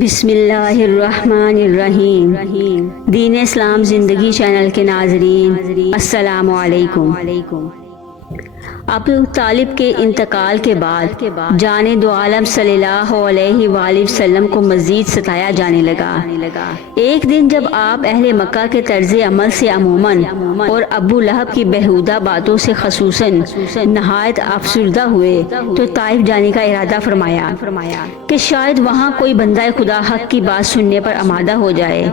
بسم اللہ الرحمن الرحیم۔ دین اسلام زندگی چینل کے ناظرین السلام علیکم۔ ابو طالب کے انتقال کے بعد جان دو عالم صلی اللہ علیہ وآلہ وسلم کو مزید ستایا جانے لگا۔ ایک دن جب آپ اہل مکہ کے طرز عمل سے عموماً اور ابو لہب کی بیہودہ باتوں سے خصوصاً نہایت افسردہ ہوئے تو طائف جانے کا ارادہ فرمایا کہ شاید وہاں کوئی بندہ خدا حق کی بات سننے پر آمادہ ہو جائے۔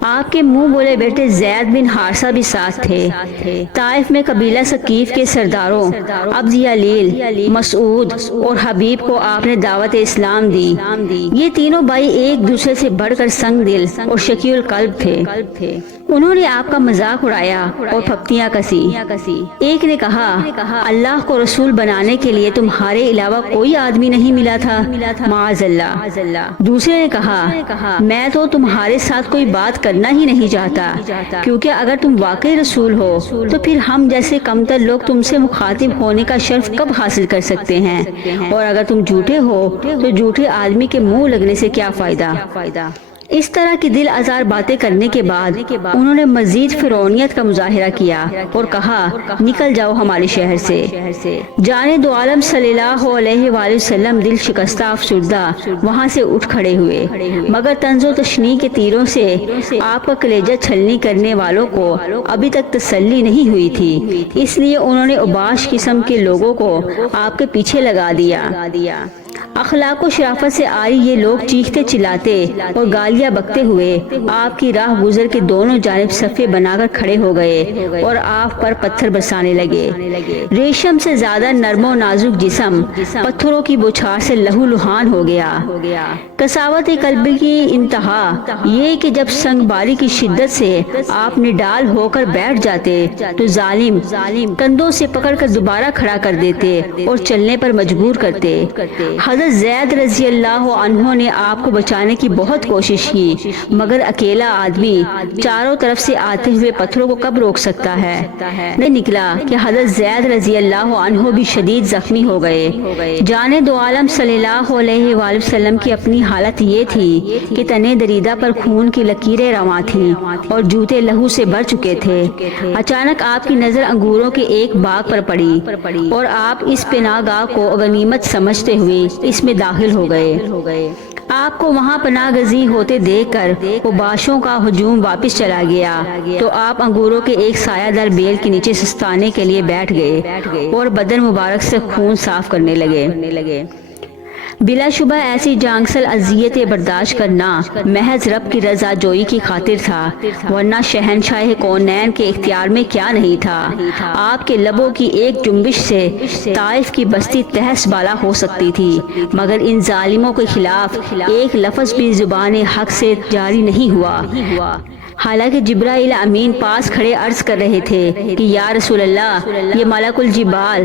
آپ کے منہ بولے بیٹے زید بن حارثہ بھی ساتھ تھے۔ طائف میں قبیلہ ثقیف کے سرداروں عبد یلیل، مسعود اور حبیب کو آپ نے دعوت اسلام دی۔ یہ تینوں بھائی ایک دوسرے سے بڑھ کر سنگ دل اور شقی القلب تھے۔ انہوں نے آپ کا مذاق اڑایا اور پھپتیاں کسی۔ ایک نے کہا اللہ کو رسول بنانے کے لیے تمہارے علاوہ کوئی آدمی نہیں ملا تھا، معاذ اللہ۔ دوسرے نے کہا میں تو تمہارے ساتھ کوئی بات کرنا ہی نہیں چاہتا، کیونکہ اگر تم واقعی رسول ہو تو پھر ہم جیسے کمتر لوگ تم سے مخاطب ہونے کا شرف کب حاصل کر سکتے ہیں، اور اگر تم جھوٹے ہو تو جھوٹے آدمی کے منہ لگنے سے کیا فائدہ۔ اس طرح کی دل آزار باتیں کرنے کے بعد انہوں نے مزید فرعونیت کا مظاہرہ کیا اور کہا نکل جاؤ ہمارے شہر سے۔ جان دو عالم صلی اللہ علیہ وآلہ وسلم دل شکستہ افسردہ وہاں سے اٹھ کھڑے ہوئے، مگر طنز و تشنیع کے تیروں سے آپ کا کلیجہ چھلنی کرنے والوں کو ابھی تک تسلی نہیں ہوئی تھی، اس لیے انہوں نے اوباش قسم کے لوگوں کو آپ کے پیچھے لگا دیا۔ اخلاق و شرافت سے آری یہ لوگ چیختے چلاتے اور گالیاں بکتے ہوئے آپ کی راہ گزر کے دونوں جانب صفے بنا کر کھڑے ہو گئے اور آپ پر پتھر برسانے لگے۔ ریشم سے زیادہ نرم و نازک جسم پتھروں کی بوچھار سے لہو لہان ہو گیا۔ قساوت قلب کی انتہا یہ کہ جب سنگ باری کی شدت سے آپ نڈال ہو کر بیٹھ جاتے تو ظالم کندھوں سے پکڑ کر دوبارہ کھڑا کر دیتے اور چلنے پر مجبور کرتے۔ حضرت زید رضی اللہ عنہ نے آپ کو بچانے کی بہت کوشش کی، مگر اکیلا آدمی چاروں طرف سے آتے ہوئے پتھروں کو کب روک سکتا ہے۔ نہیں نکلا کہ حضرت زید رضی اللہ عنہ بھی شدید زخمی ہو گئے۔ جان دو عالم صلی اللہ علیہ وآلہ وسلم کی اپنی حالت یہ تھی کہ تنے دریدہ پر خون کی لکیریں رواں تھیں اور جوتے لہو سے بھر چکے تھے۔ اچانک آپ کی نظر انگوروں کے ایک باغ پر پڑی اور آپ اس پناہ گاہ کو غنیمت سمجھتے ہوئے اس میں داخل ہو گئے۔ آپ کو وہاں پناہ گزین ہوتے دیکھ کر اوباشوں کا ہجوم واپس چلا گیا تو آپ انگوروں کے ایک سایہ دار بیل کے نیچے سستانے کے لیے بیٹھ گئے اور بدن مبارک سے خون صاف کرنے لگے۔ بلا شبہ ایسی جانگسل اذیتیں برداشت کرنا محض رب کی رضا جوئی کی خاطر تھا، ورنہ شہنشاہ کونین کے اختیار میں کیا نہیں تھا۔ آپ کے لبوں کی ایک جنبش سے طائف کی بستی تہس بالا ہو سکتی تھی، مگر ان ظالموں کے خلاف ایک لفظ بھی زبان حق سے جاری نہیں ہوا۔ حالانکہ جبرائیل امین پاس کھڑے عرض کر رہے تھے کہ یا رسول اللہ، یہ ملک الجبال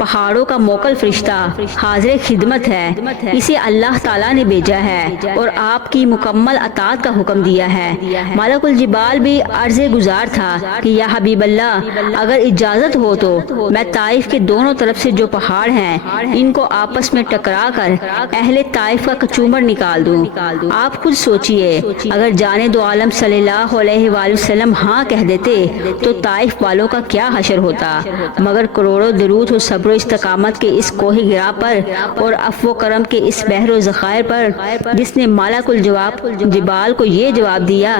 پہاڑوں کا موکل فرشتہ حاضر خدمت ہے، اسے اللہ تعالیٰ نے بھیجا ہے اور آپ کی مکمل اطاعت کا حکم دیا ہے۔ ملک الجبال بھی عرض گزار تھا کہ یا حبیب اللہ، اگر اجازت ہو تو میں طائف کے دونوں طرف سے جو پہاڑ ہیں ان کو آپس میں ٹکرا کر اہل طائف کا کچومر نکال دوں۔ آپ خود سوچئے، اگر جان دو عالم صلی اللہ علیہ وآلہ وسلم ہاں کہہ دیتے تو طائف والوں کا کیا حشر ہوتا، مگر کروڑوں درود و صبر و استقامت کے اس کوہ گرا پر اور عفو و کرم کے اس بحر و ذخائر پر جس نے ملک الجبال کو یہ جواب دیا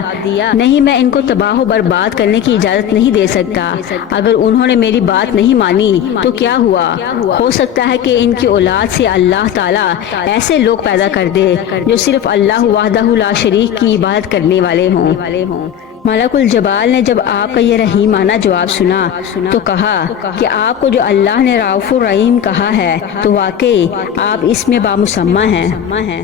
نہیں، میں ان کو تباہ و برباد کرنے کی اجازت نہیں دے سکتا۔ اگر انہوں نے میری بات نہیں مانی تو کیا ہوا؟ ہو سکتا ہے کہ ان کی اولاد سے اللہ تعالیٰ ایسے لوگ پیدا کر دے جو صرف اللہ وحدہ لا شریک کی عبادت کرنے والے ہوں۔ ملک الجبال نے جب آپ کا یہ رحیمانہ جواب سنا تو کہا کہ آپ کو جو اللہ نے رؤوف الرحیم کہا ہے تو واقعی آپ اس میں بامسمہ ہیں۔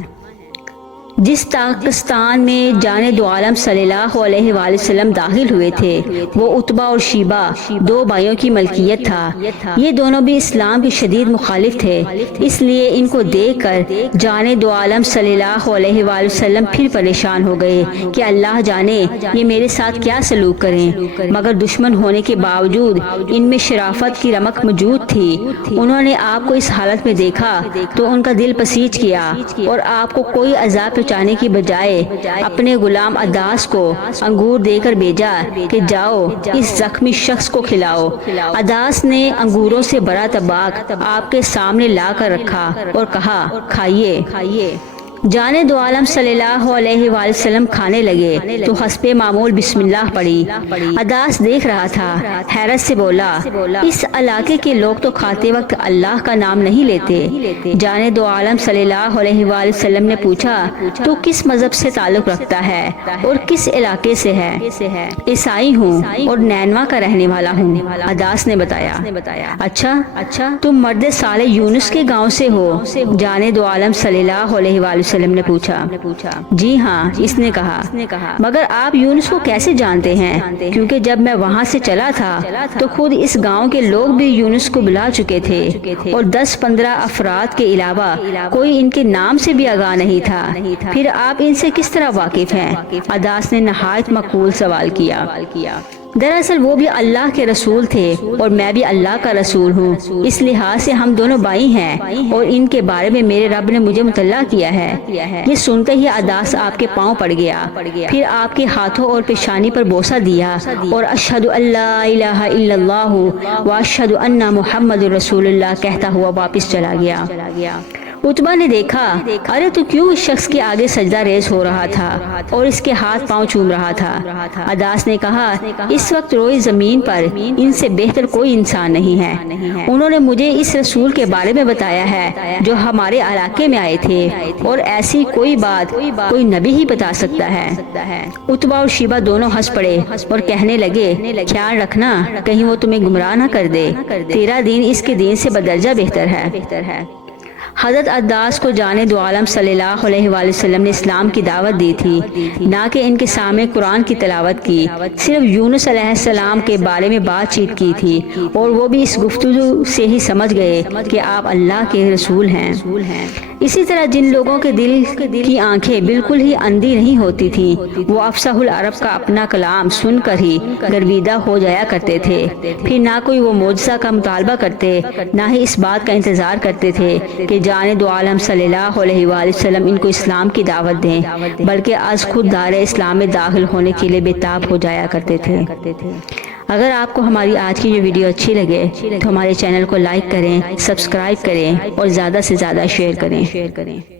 جس پاکستان میں جان دو عالم صلی اللہ علیہ وآلہ وسلم داخل ہوئے تھے وہ عتبہ اور شیبہ دو بھائیوں کی ملکیت تھا۔ یہ دونوں بھی اسلام کے شدید مخالف تھے، اس لیے ان کو دیکھ کر جان دو عالم صلی اللہ علیہ وآلہ وسلم پھر پریشان ہو گئے کہ اللہ جانے یہ میرے ساتھ کیا سلوک کریں، مگر دشمن ہونے کے باوجود ان میں شرافت کی رمق موجود تھی۔ انہوں نے آپ کو اس حالت میں دیکھا تو ان کا دل پسیج کیا اور آپ کو کوئی عذاب پہنچانے کی بجائے اپنے غلام عداس کو انگور دے کر بھیجا کہ جاؤ اس زخمی شخص کو کھلاؤ۔ عداس نے انگوروں سے بڑا طبق آپ کے سامنے لا کر رکھا اور کہا کھائیے۔ جانے دو عالم صلی اللہ علیہ وآلہ وسلم کھانے لگے تو حسب معمول بسم اللہ پڑھی۔ عداس دیکھ رہا تھا، حیرت سے بولا اس علاقے کے لوگ تو کھاتے وقت اللہ کا نام نہیں لیتے۔ جانے دو عالم صلی اللہ علیہ وآلہ وسلم نے پوچھا تو کس مذہب سے تعلق رکھتا ہے اور کس علاقے سے ہے؟ عیسائی ہوں اور نینوا کا رہنے والا ہوں، عداس نے بتایا۔ اچھا تم مرد صالح یونس کے گاؤں سے ہو؟ جانے دو عالم صلی اللہ علیہ وآلہ وسلم نے پوچھا۔ جی ہاں، اس نے کہا، مگر آپ یونس کو کیسے جانتے ہیں؟ کیونکہ جب میں وہاں سے چلا تھا تو خود اس گاؤں کے لوگ بھی یونس کو بلا چکے تھے اور 10-15 افراد کے علاوہ کوئی ان کے نام سے بھی آگاہ نہیں تھا، پھر آپ ان سے کس طرح واقف ہیں؟ عداس نے نہایت معقول سوال کیا۔ دراصل وہ بھی اللہ کے رسول تھے اور میں بھی اللہ کا رسول ہوں، اس لحاظ سے ہم دونوں بھائی ہیں اور ان کے بارے میں میرے رب نے مجھے مطلع کیا ہے۔ یہ سنتے ہی عداس آپ کے پاؤں پڑ گیا، پھر آپ کے ہاتھوں اور پیشانی پر بوسہ دیا اور اشہد ان لا الہ الا اللہ و اشہد ان محمد رسول اللہ کہتا ہوا واپس چلا گیا۔ عتبہ نے دیکھا، ارے تو کیوں اس شخص کے آگے سجدہ ریز ہو رہا تھا اور اس کے ہاتھ پاؤں چوم رہا تھا؟ عداس نے کہا، اس وقت روئے زمین پر ان سے بہتر کوئی انسان نہیں ہے۔ انہوں نے مجھے اس رسول کے بارے میں بتایا ہے جو ہمارے علاقے میں آئے تھے، اور ایسی کوئی بات کوئی نبی ہی بتا سکتا ہے۔ عتبہ اور شیبہ دونوں ہنس پڑے اور کہنے لگے، خیال رکھنا کہیں وہ تمہیں گمراہ نہ کر دے، تیرا دین اس کے دین سے بدرجہ بہتر ہے۔ حضرت عداس کو جانے دو عالم صلی اللہ علیہ وآلہ وسلم نے اسلام کی دعوت دی تھی، نہ کہ ان کے سامنے قرآن کی تلاوت کی، صرف یونس علیہ السلام کے بارے میں بات چیت کی تھی، اور وہ بھی اس گفتگو سے ہی سمجھ گئے کہ آپ اللہ کے رسول ہیں۔ اسی طرح جن لوگوں کے دل کی آنکھیں بالکل ہی اندھی نہیں ہوتی تھیں، وہ افصح العرب کا اپنا کلام سن کر ہی گرویدہ ہو جایا کرتے تھے، پھر نہ کوئی وہ معجزہ کا مطالبہ کرتے، نہ ہی اس بات کا انتظار کرتے تھے کہ جانے دو عالم صلی اللہ علیہ وآلہ وسلم ان کو اسلام کی دعوت دیں، بلکہ از خود دار اسلام میں داخل ہونے کے لیے بےتاب ہو جایا کرتے تھے۔ اگر آپ کو ہماری آج کی یہ ویڈیو اچھی لگے تو ہمارے چینل کو لائک کریں، سبسکرائب کریں اور زیادہ سے زیادہ شیئر کریں۔